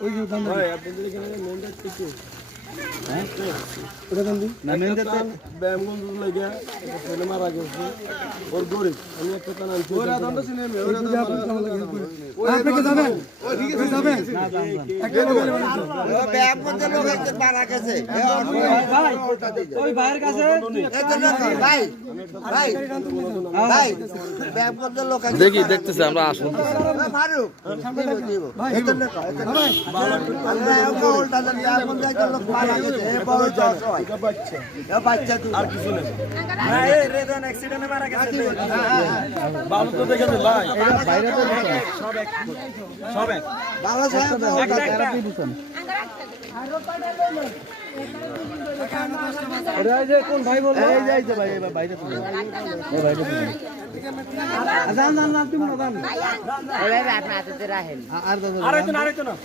ওই যে দাম ভাই আপনাদের এখানে মেন রাস্তা কি হ্যাঁ ওটা দাম দিন না মেন যেতে ব্যায়ামগঞ্জ লাগা এটা ছেলে মারা গেছে ওর গরিব আমি একটা তান আনছি ওরা দামটা শুনে আমি ওরা দাম কেমন লাগে আপনি কি যাবেন ঠিক আছে যাবেন একটা মোবাইল বানাচ্ছো ব্যায়ামগঞ্জের লোক একজন মারা গেছে ভাই ওই ভাইয়ের কাছে ভাই ভাই ভাই ব্যায়ামগঞ্জের লোক দেখি দেখতেছি আমরা আসুন ফারুক ভাই উল্টা ব্যায়ামগঞ্জের লোক মারা গেছে বাচ্চা আর কিছু নেই না এই রেজন অ্যাক্সিডেন্টে মারা গেছে ভালো তো দেখে দে ভাই বাইরে তো সব এক ভালো সাহেব একটা থেরাপি দিছেন ওরে যে কোন ভাই বললো এই যে ভাই এই বাইরে তো এই বাইরে তো আজান না তুমি না জান আপনার হাতে রাখেন আর দাদা আরেকজন